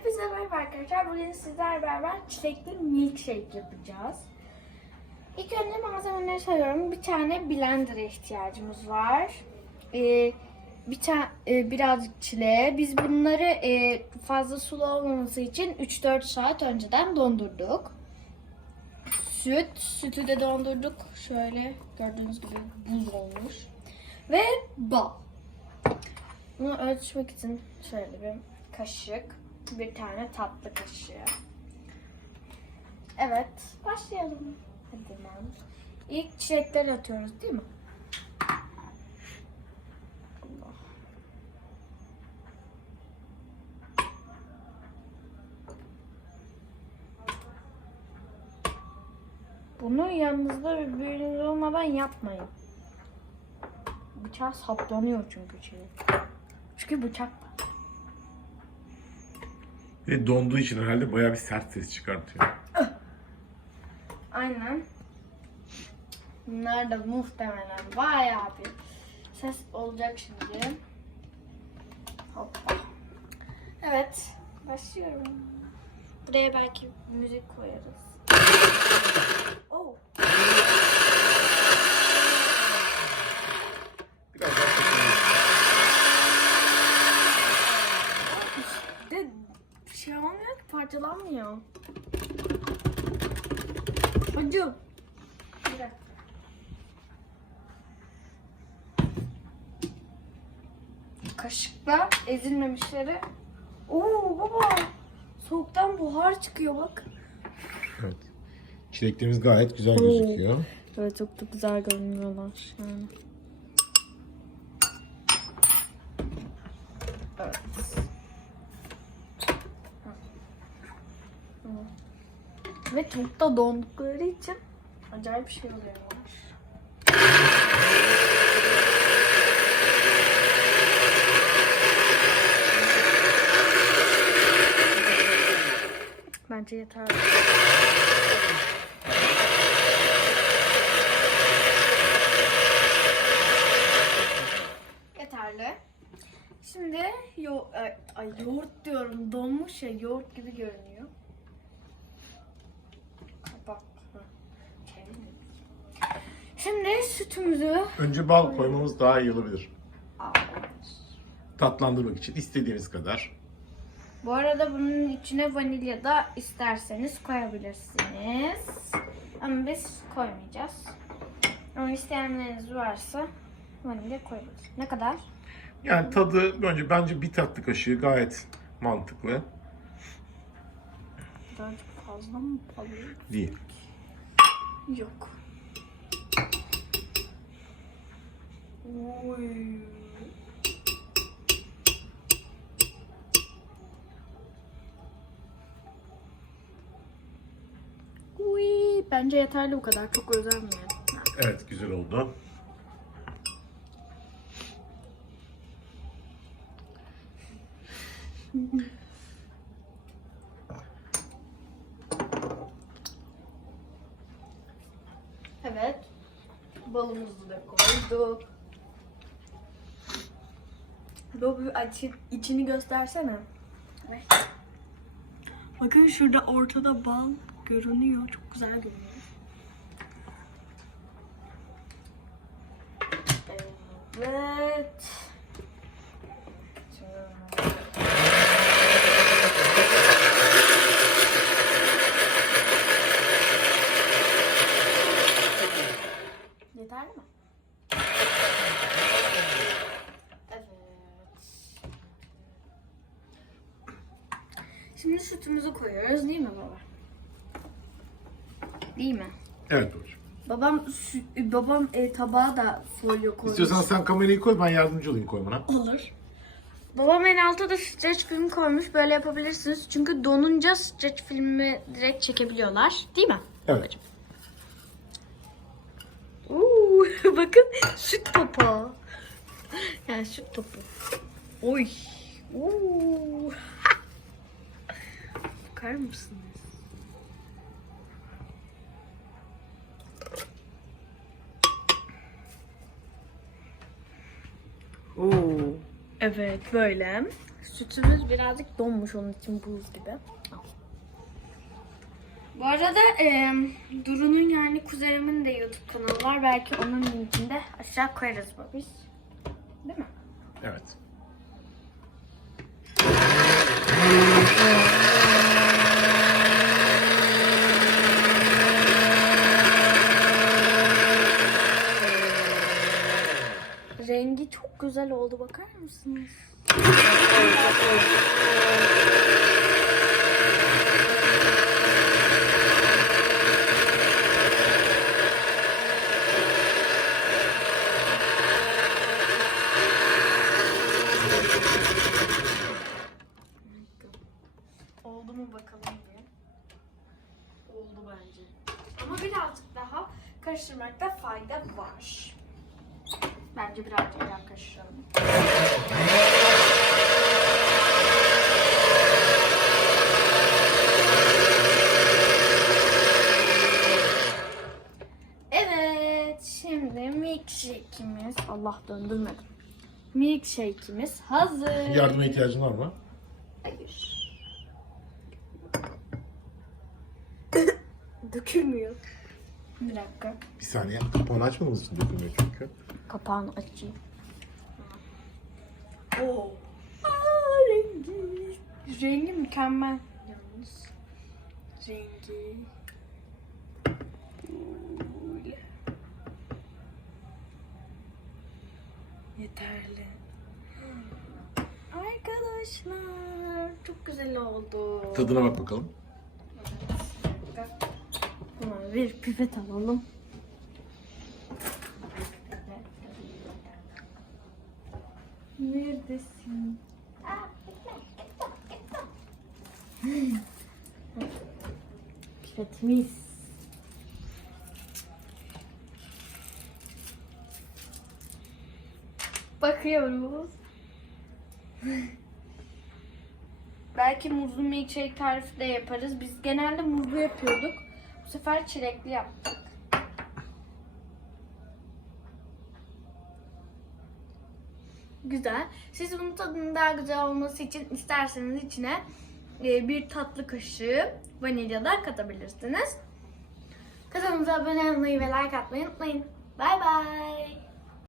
Hepinize merhaba arkadaşlar. Bugün sizlerle beraber çilekli milkshake yapacağız. İlk önce malzemeleri sayıyorum. Bir tane blender'a ihtiyacımız var. Ee, bir tane birazcık çileğe. Biz bunları e, fazla sulu olmaması için 3-4 saat önceden dondurduk. Süt, sütü de dondurduk. Şöyle gördüğünüz gibi buz olmuş. Ve bal. Bunu ölçmek için şöyle bir kaşık, bir tane tatlı kaşığı. Evet, başlayalım. Hadi hemen. İlk çilekleri atıyoruz değil mi? Bunu yanınızda birbiriniz olmadan yapmayın. Bıçağı saplanıyor çünkü çilek. Çünkü bıçak var. Ve donduğu için herhalde bayağı bir sert ses çıkartıyor. Aynen. Bunlar da muhtemelen bayağı bir ses olacak şimdi. Hoppa. Evet. Başlıyorum. Buraya belki müzik koyarız. Oh. Biraz daha sesini- De bir şey olmuyor ki parçalanmıyor. Dakika. Kaşıkla ezilmemişleri. Oo baba. Soğuktan buhar çıkıyor bak. Evet. Çileklerimiz gayet güzel Oo. gözüküyor. Evet çok da güzel görünüyorlar yani. Evet. Ve çok da dondukları için acayip bir şey oluyormuş. Bence yeter. Yeterli. Şimdi yo ay, ay, yoğurt diyorum. Donmuş ya yoğurt gibi görünüyor. Şimdi sütümüzü Önce bal koymamız daha iyi olabilir. Tatlandırmak için istediğiniz kadar. Bu arada bunun içine vanilya da isterseniz koyabilirsiniz. Ama biz koymayacağız. Ama isteyenleriniz varsa vanilya koyabilir. Ne kadar? Yani tadı önce bence bir tatlı kaşığı gayet mantıklı. Birazcık fazla mı alıyor? Değil. Yok. Oy. Uy, bence yeterli bu kadar. Çok özenmeyelim. Evet güzel oldu. Evet. Balımızı da koyduk. Baba bir açı, içini göstersene. Bakın şurada ortada bal görünüyor. Çok güzel görünüyor. Evet. Yeterli mi? Evet. Sütümüzü koyuyoruz değil mi baba? Değil mi? Evet babacığım. Babam sü- babam e, tabağa da folyo koymuş. İstiyorsan sen kamerayı koy ben yardımcı olayım koymana. Olur. Babam en alta da streç film koymuş. Böyle yapabilirsiniz. Çünkü donunca streç filmi direkt çekebiliyorlar. Değil mi? Evet. Oo, bakın süt topu. Yani süt topu. Oy. Oo. Bakar mısınız? Oo. Evet böyle. Sütümüz birazcık donmuş onun için buz gibi. Bu arada e, Duru'nun yani kuzenimin de YouTube kanalı var. Belki onun linkini de aşağı koyarız biz. Değil mi? Evet. Rengi çok güzel oldu bakar mısınız? Oldu mu bakalım diye. Oldu bence. Ama birazcık daha karıştırmakta fayda var. Bence birazcık daha karıştıralım. Evet, şimdi milkshake'imiz, Allah döndürmedim. Milkshake'imiz hazır. Yardıma ihtiyacın var mı? Hayır. Dökülmüyor. Bir dakika. Bir saniye. Kapağını açmadığımız için dökülmüyor çünkü. Kapağını açayım. Oo. Aa, rengi. Rengi mükemmel. Yalnız. Rengi. Böyle. Yeterli. Arkadaşlar çok güzel oldu. Tadına bak bakalım. Hemen bir pipet alalım. Neredesin? Pipetimiz. Bakıyoruz. Belki muzlu milkshake tarifi de yaparız. Biz genelde muzlu yapıyorduk. Bu sefer çilekli yaptık. Güzel. Siz bunun tadının daha güzel olması için isterseniz içine e, bir tatlı kaşığı vanilya da katabilirsiniz. Kanalımıza abone olmayı ve like atmayı unutmayın. Bay bay.